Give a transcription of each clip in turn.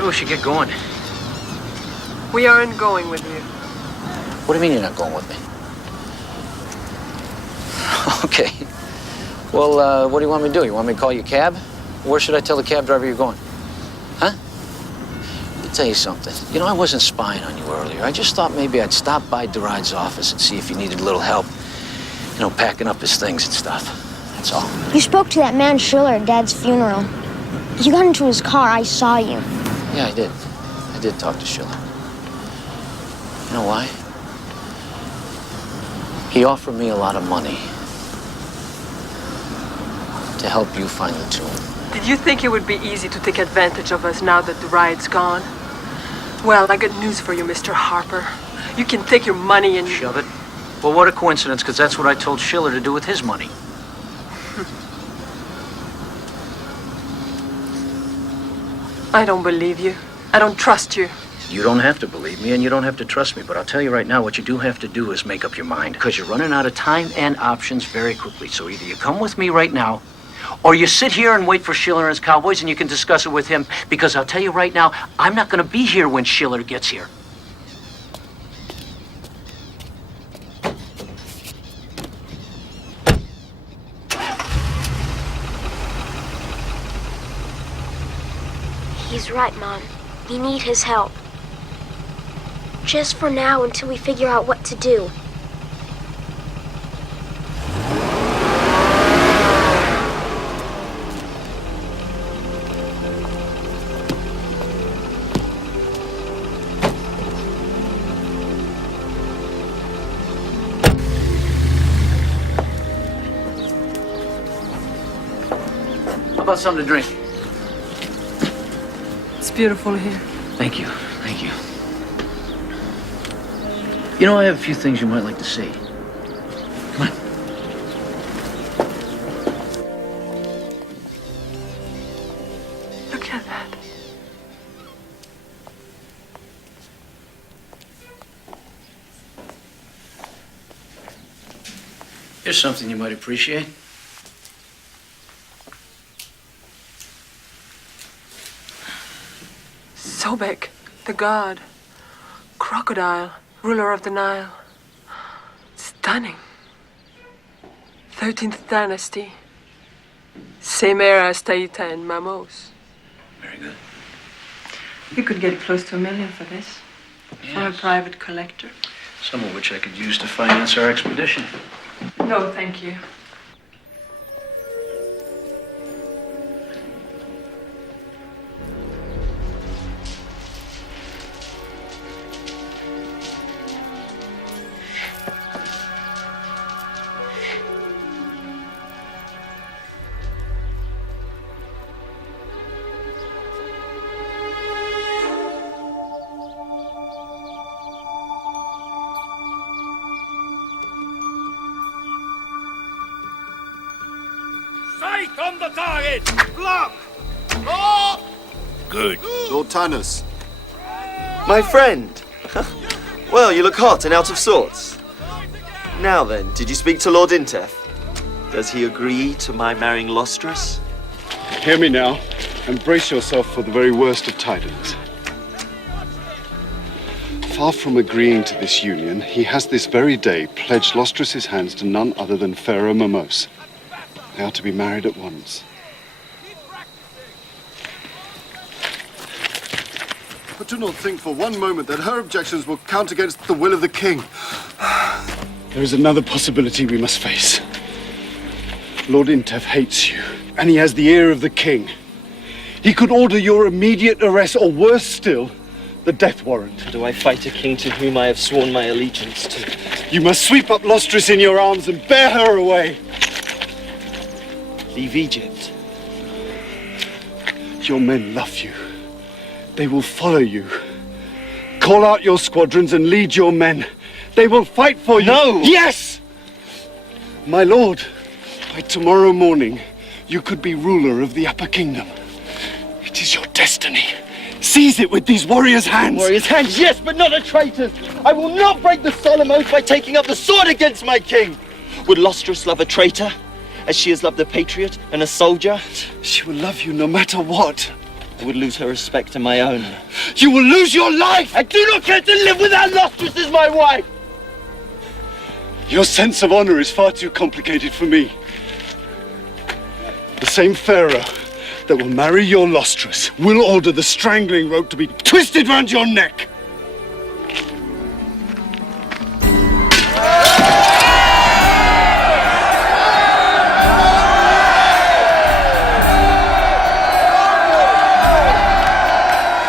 Maybe we should get going. We aren't going with you. What do you mean you're not going with me? Okay. Well, what do you want me to do? You want me to call you a cab? Where should I tell the cab driver you're going? Huh? Let me tell you something. You know, I wasn't spying on you earlier. I just thought maybe I'd stop by Deride's office and see if he needed a little help. You know, packing up his things and stuff. That's all. You spoke to that man Schiller at Dad's funeral. You got into his car. I saw you. Yeah, I did. I did talk to Schiller. You know why? He offered me a lot of money to help you find the tomb. Did you think it would be easy to take advantage of us now that the ride's gone? Well, I got news for you, Mr. Harper. You can take your money and... Shove it. Well, what a coincidence, because that's what I told Schiller to do with his money. I don't believe you. I don't trust you. You don't have to believe me, and you don't have to trust me, but I'll tell you right now, what you do have to do is make up your mind, because you're running out of time and options very quickly. So either you come with me right now, or you sit here and wait for Schiller and his cowboys, and you can discuss it with him, because I'll tell you right now, I'm not going to be here when Schiller gets here. He's right, Mom. We need his help. Just for now, until we figure out what to do. How about something to drink? It's beautiful here. Thank you. Thank you. You know, I have a few things you might like to see. Come on. Look at that. Here's something you might appreciate. Sobek, the god. Crocodile, ruler of the Nile. Stunning. 13th dynasty. Same era as Taita and Mamos. Very good. You could get close to $1 million for this. Yes. From a private collector. Some of which I could use to finance our expedition. No, thank you. Sight on the target! Block! Block! Good. Lord Tynus. My friend. Well, you look hot and out of sorts. Now then, did you speak to Lord Intef? Does he agree to my marrying Lostris? Hear me now, and brace yourself for the very worst of tidings. Far from agreeing to this union, he has this very day pledged Lostris' hands to none other than Pharaoh Mamos. They are to be married at once. But do not think for one moment that her objections will count against the will of the king. There is another possibility we must face. Lord Intef hates you, and he has the ear of the king. He could order your immediate arrest, or worse still, the death warrant. Do I fight a king to whom I have sworn my allegiance to? You must sweep up Lostris in your arms and bear her away. Leave Egypt. Your men love you. They will follow you. Call out your squadrons and lead your men. They will fight for you. No! Yes! My lord, by tomorrow morning, you could be ruler of the Upper Kingdom. It is your destiny. Seize it with these warriors' hands. Warriors' hands, yes, but not a traitor's. I will not break the solemn oath by taking up the sword against my king. Would Lostris love a traitor, as she has loved a patriot and a soldier? She will love you no matter what. I would lose her respect and my own. You will lose your life! I do not care to live without Lustrous as my wife! Your sense of honor is far too complicated for me. The same pharaoh that will marry your Lustrous will order the strangling rope to be twisted round your neck.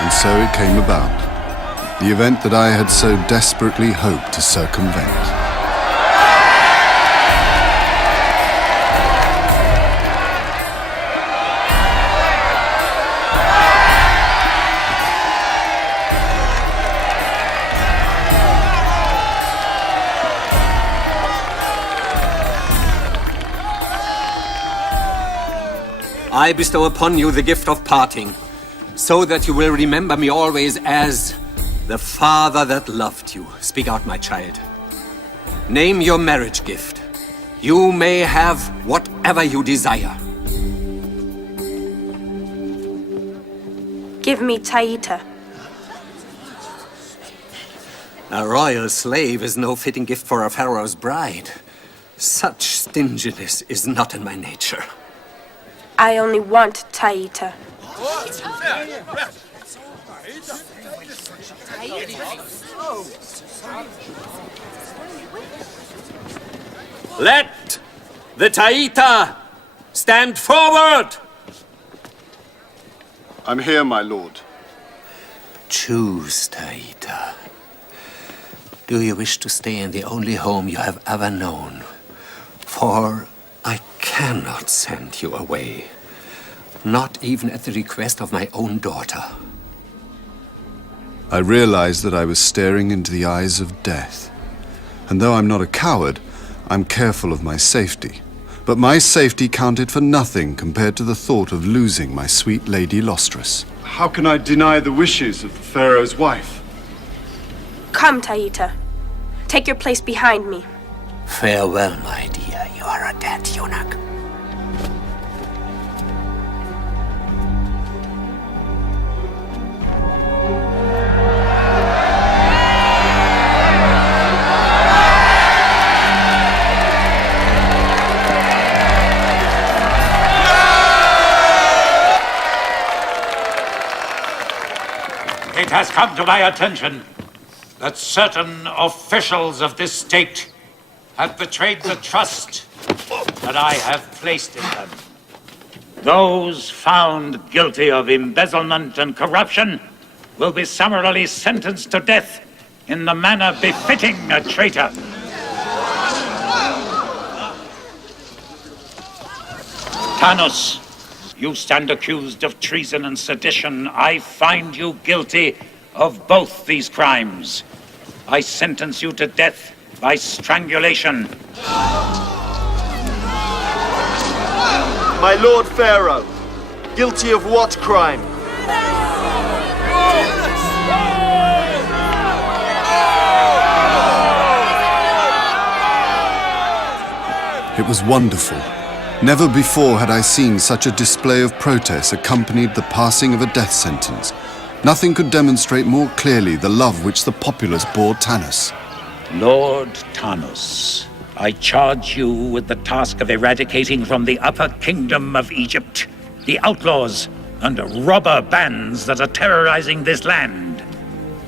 And so it came about, the event that I had so desperately hoped to circumvent. I bestow upon you the gift of parting, so that you will remember me always as the father that loved you. Speak out, my child. Name your marriage gift. You may have whatever you desire. Give me Taita. A royal slave is no fitting gift for a pharaoh's bride. Such stinginess is not in my nature. I only want Taita. Let the Taita stand forward! I'm here, my lord. Choose, Taita. Do you wish to stay in the only home you have ever known? For I cannot send you away. Not even at the request of my own daughter. I realized that I was staring into the eyes of death. And though I'm not a coward, I'm careful of my safety. But my safety counted for nothing compared to the thought of losing my sweet Lady Lustrous. How can I deny the wishes of the pharaoh's wife? Come, Taita. Take your place behind me. Farewell, my dear. You are a dead eunuch. It has come to my attention that certain officials of this state have betrayed the trust that I have placed in them. Those found guilty of embezzlement and corruption will be summarily sentenced to death in the manner befitting a traitor. Tanos, you stand accused of treason and sedition. I find you guilty of both these crimes. I sentence you to death by strangulation. My lord Pharaoh, guilty of what crime? It was wonderful. Never before had I seen such a display of protest accompanied the passing of a death sentence. Nothing could demonstrate more clearly the love which the populace bore Tanos. Lord Tanos, I charge you with the task of eradicating from the upper kingdom of Egypt the outlaws and robber bands that are terrorizing this land.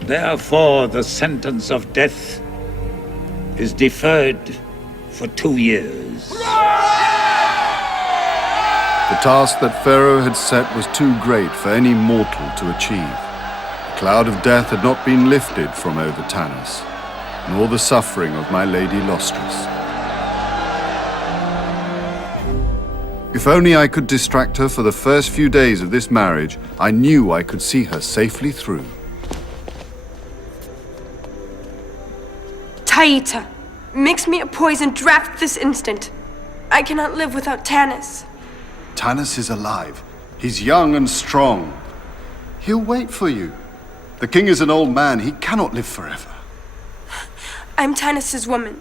Therefore, the sentence of death is deferred for 2 years. The task that Pharaoh had set was too great for any mortal to achieve. The cloud of death had not been lifted from over Tanos, nor the suffering of my Lady Lustrous. If only I could distract her for the first few days of this marriage, I knew I could see her safely through. Taita, mix me a poison draft this instant. I cannot live without Tanis. Tanis is alive. He's young and strong. He'll wait for you. The king is an old man. He cannot live forever. I'm Tanis's woman,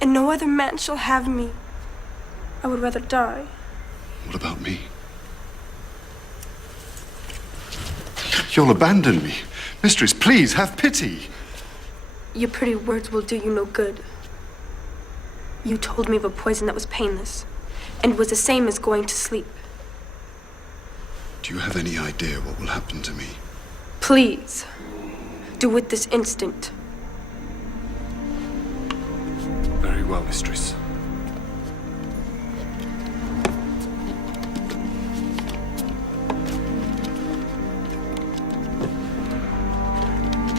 and no other man shall have me. I would rather die. What about me? You'll abandon me. Mistress, please, have pity. Your pretty words will do you no good. You told me of a poison that was painless, and was the same as going to sleep. Do you have any idea what will happen to me? Please, do it this instant. Very well, mistress.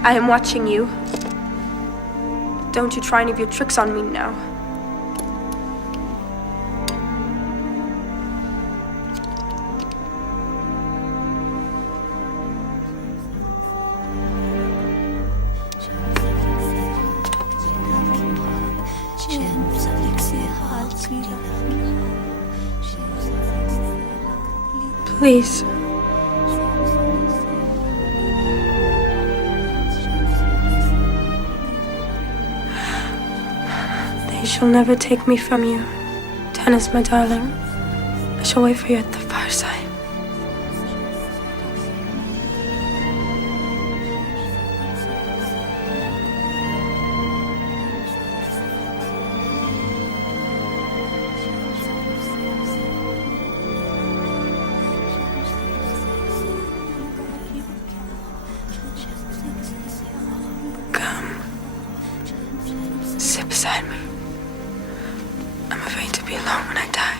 I am watching you. Don't you try any of your tricks on me now. Please. They shall never take me from you. Tennis, my darling. I shall wait for you at the fireside. Sit beside me. I'm afraid to be alone when I die.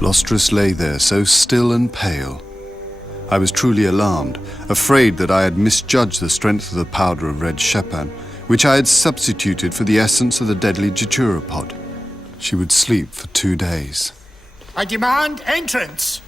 Lustrous lay there, so still and pale. I was truly alarmed, afraid that I had misjudged the strength of the powder of red shepan, which I had substituted for the essence of the deadly datura pod. She would sleep for 2 days. I demand entrance!